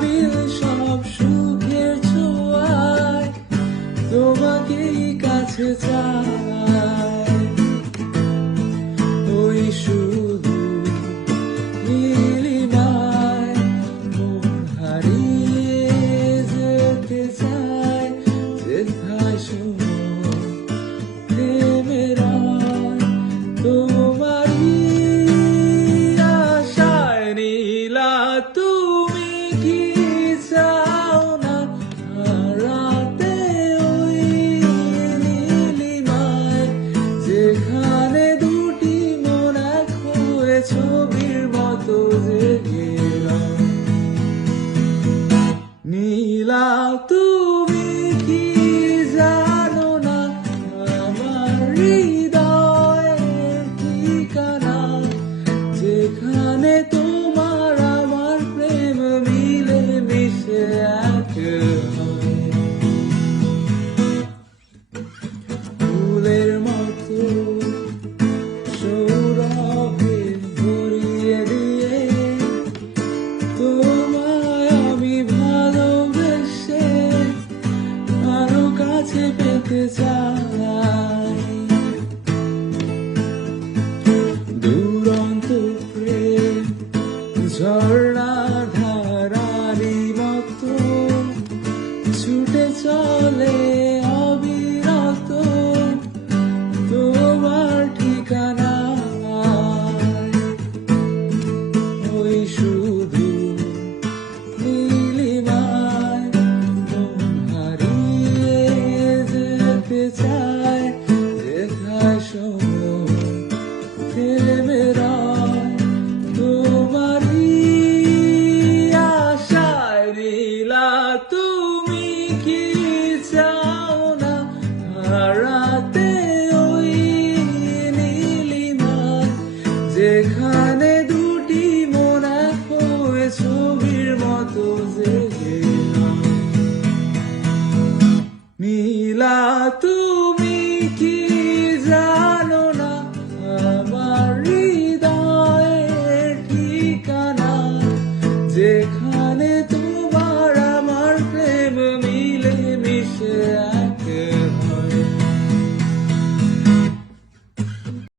আবিল সব সুখের ছোঁয়ায় তোমাকেই কাছে চায়। ওই শুধু নীলিমায় মন হারিয়ে যেতে চায়, যেথায় সময় থেমে রয় তোমারই আশায়। নীলা তুমি কি চাও না হারাতে ওই নীলিমায়, যেখানে দুটি মন এক হয়ে ছবির মতো জেগে রয়। নীলা তুমি কি জানো না আমার হৃদয়ের ঠিকানা, যেখানে তোমার আমার প্রেম মিলে মিশে এক হয়। ফুলের মতো সৌরভে ভরিয়ে দিয়ে তোমায় আমি ভালোবেসে আরো কাছে পেতে চাই। দুরন্ত প্রেম ঝর্ণা ধারারি মতো ছুটে চলে অবিরত তোমার ঠিকানায়। ওই শুধু নীলিমায় মন হারিয়ে যেতে চায়, যেথায় সময় থেমে রয় তোমারই আশায়। নীলা তুমি কি চাও না হারাতে ওই নীলিমায়, যেখানে দুটি মন এক হয়ে ছবির মতো